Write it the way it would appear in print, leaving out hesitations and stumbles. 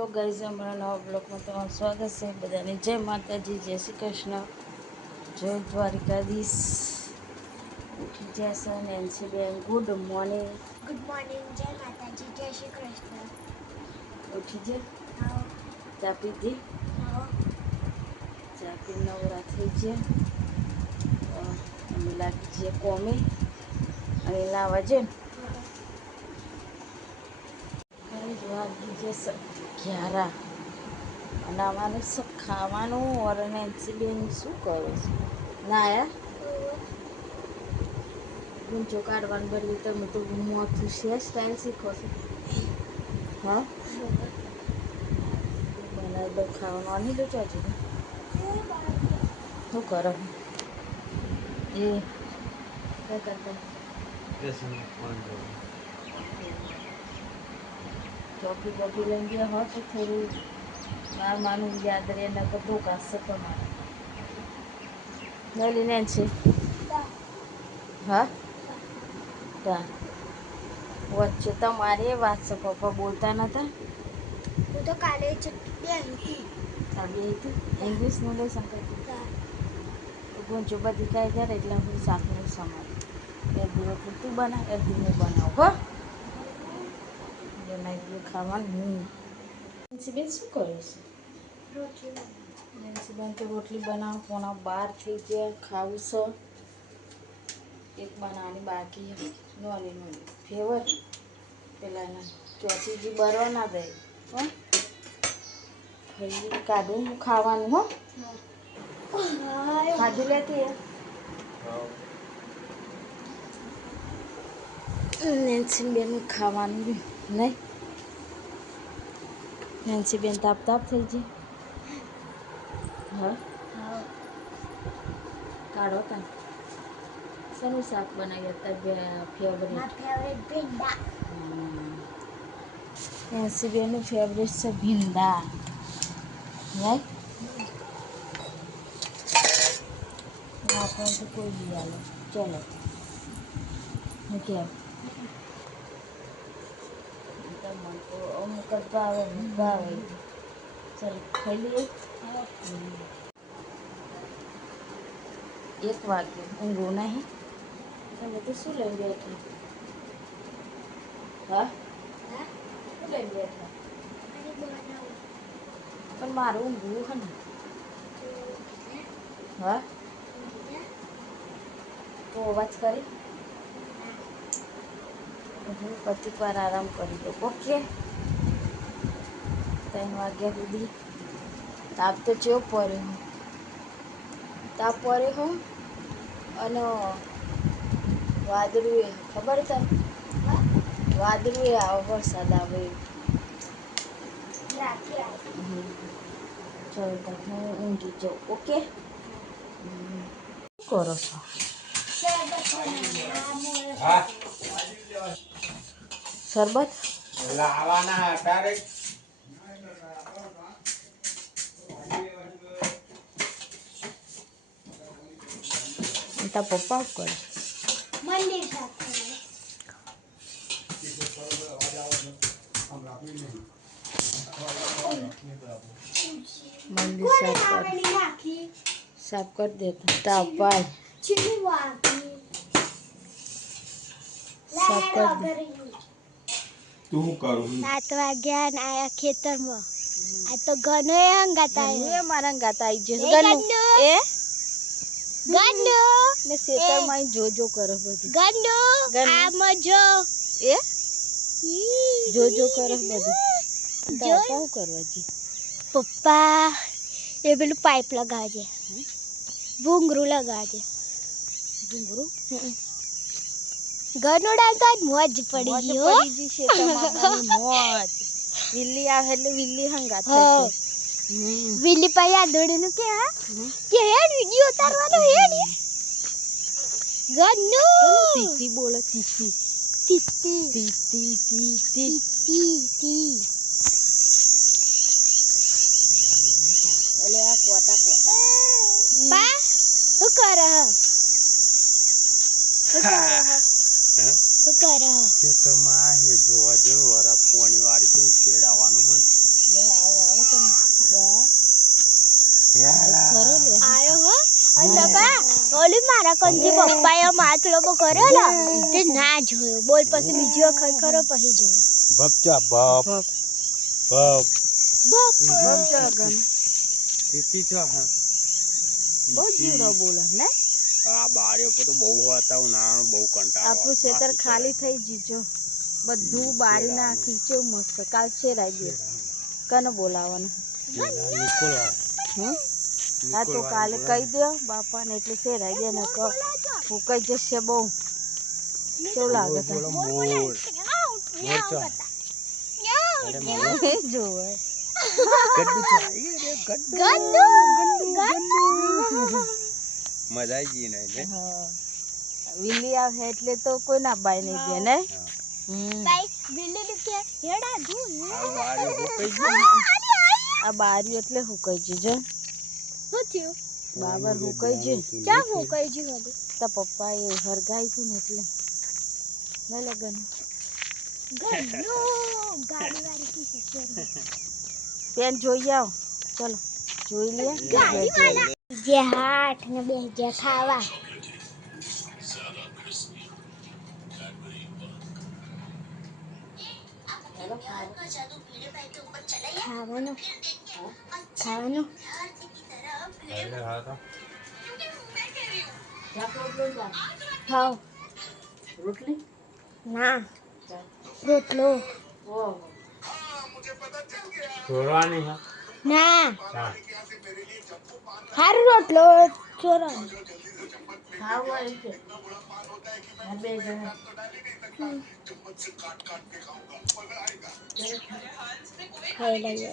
Hello guys, અમારા નવા બ્લોગમાં તમારું સ્વાગત છે. બધાને જય માતાજી, જય શ્રી કૃષ્ણ, જય દ્વારિકાધીશ. ઉઠી જશે નેન્સી બેન, ગુડ મોર્નિંગ. ગુડ મોર્નિંગ, જય માતાજી, જય શ્રી કૃષ્ણ. ઉઠી જાય, આવો ચા પીધી, આવો ચા પી નવરા થઈ ગયા. અમે લાગી જઈએ કોમે અને લાવવા જઈએ વાગી જશે 11 અને અમારે ખાવાનું. ઓર નેન્સી બેન શું કરો છો? ના આયા ગુંચો કાઢવાનું બદલી તમે તો મોથું છે સ્ટાઈલ શીખો છો. હા, બનાવી દો ખાવાનું. આની દો ચાચી શું કરો એ क्या करता ચોકી બોકી લઈ ગયા હોત તો થોડું માનું યાદ રહે, ન તો ધોકાશે તમારે. નહીં લઈને છે. હા, ત્યાં વચ્ચે તમારે વાત છે. પપ્પા બોલતા નતા. હું તો કાલે જ હતી. આવી હતી ઇંગ્લિશનું લેસન કરતી. તો ગુંચો બધી કાંઈ કરે એટલે હું શાકનું સમાન અડધી રોટલી તું બનાવ, અડધી હું બનાવું. હો બનાવી દઈએ ખાવાનું. બેન શું કરીશ? બેન તો રોટલી બનાવ. પોણા 12 થઈ ગયા. ખાવું છે. એક બનાવવાની બાકી નોની ફેવર પેલા ચોથીજી બરો ના દે. હો ખાઈ કાઢું ખાવાનું. હો ખાધું લેતી નેન્સી બેન ખાવાનું નહીં. નેન્સી બેન તાપ થઈ જાય. હા, કાઢો તા. શેનું શાક બનાવી હતા? ફેવરેટ ભીંડા. નેન્સી બેનનું ફેવરેટ છે ભીંડા. નહીં આપણે તો કોઈ બી આલો. ચલો મૂકી આવ. મને તો અમુક જ ભાવે, ભાવે. ચાલો ખાઈ લઈએ. 1 વાગ્યો. ઊંઘવું નહીં. તમે તો શું લઈ બેઠા? હા, શું લઈ બેઠા? પણ મારું ઊંઘવું હે ને. હા, તો અવાજ કરી હું પતિ પર આરામ કરી દો. ઓકે, 3 વાગ્યા સુધી. તાપ તો ચેવો પડ્યો. તાપ પડ્યો હો અને વાદળું એ ખબર તને? વાદળું એ આવે, વરસાદ આવે. ચલો તો હું ઊંઘી જાઉં. ઓકે, શું કરો છો? શરબત લાવવાના હતા રે. તારા પપ્પા કરે મંદિર સાફ મંદિર સાફ કરી દેતા. તાપાય સાફ કરી દે. તું કરું 7 વાગ્યા ને આયા ખેતરમાં. આ તો ઘનો એ હંગાતા એ મારા ગાતા આવી જશે. ગન્નુ એ ગન્નુ ને ખેતરમાં જોજો કરો બધું. ગન્નુ આમાં જો એ જોજો કરો બધું. તાપા કરવા જી પપ્પા એ પેલું પાઇપ લગાવજે, ભૂંગરું લગાવજે. ડુંગરું ગનુડા તો મોજ પડી ગયો. પડી જી છે તમારી મોજ. વિલ્લી આવે એટલે વિલ્લી હંગાત થશે. વિલી પાઈ આદોડી નું કે હેડ વિડિયો ઉતારવાનો હેડ ગન્નુ તીતી બોલે તીતી તીતી તીતી તીતી તીતી એટલે આ કોટા પા શું કરે ખેતરમાં આ હે જોવા જવું વરા પોણી વાળી તું છેડાવાનું હોય. ઓલી મારા કંજી પપ્પાએ માટલો બો કર્યો ને તે ના જોયો બોલ પછી બીજી વખત કરો પછી જોયો ભપચા ભપ ભપ તીતી છો હા બહુ જીવડો બોલે ને આ બારીઓ પર તો બહુ હતા ઉનાળાનો બહુ કંટાળો આપણું ખેતર ખાલી થઈ જીજો બધું બારી નાખી કેવું મસ્ત કાલ શેરાઈ ગયો કને બોલાવવાનું હા તો કાલે કહી દો બાપાને એટલે શેરાઈ દે ને ફૂકાઈ જશે બહુ કેવું લાગે તા જોવે મજા આવી ગઈ ને હા વિલી આવે એટલે તો કોઈ ના બાય નહીં દે ને આ બારી એટલે હુકાઈ જજો બાબર હુકાઈ જ તા પપ્પા એ હરગાઈ તું ને એટલે ન લગન પેન જોઈ આવ ચલો જોઈ લે જે હાથ ને બે જે ખાવા ખાવાનું ખાવાનું ખાવ રોટલી ના રોટલો ઓહો છોડવાની હા ના હા હારું રોટલો ચોરવાનો ખાવ હોય છે આ બે જણા ખાઈ લઈએ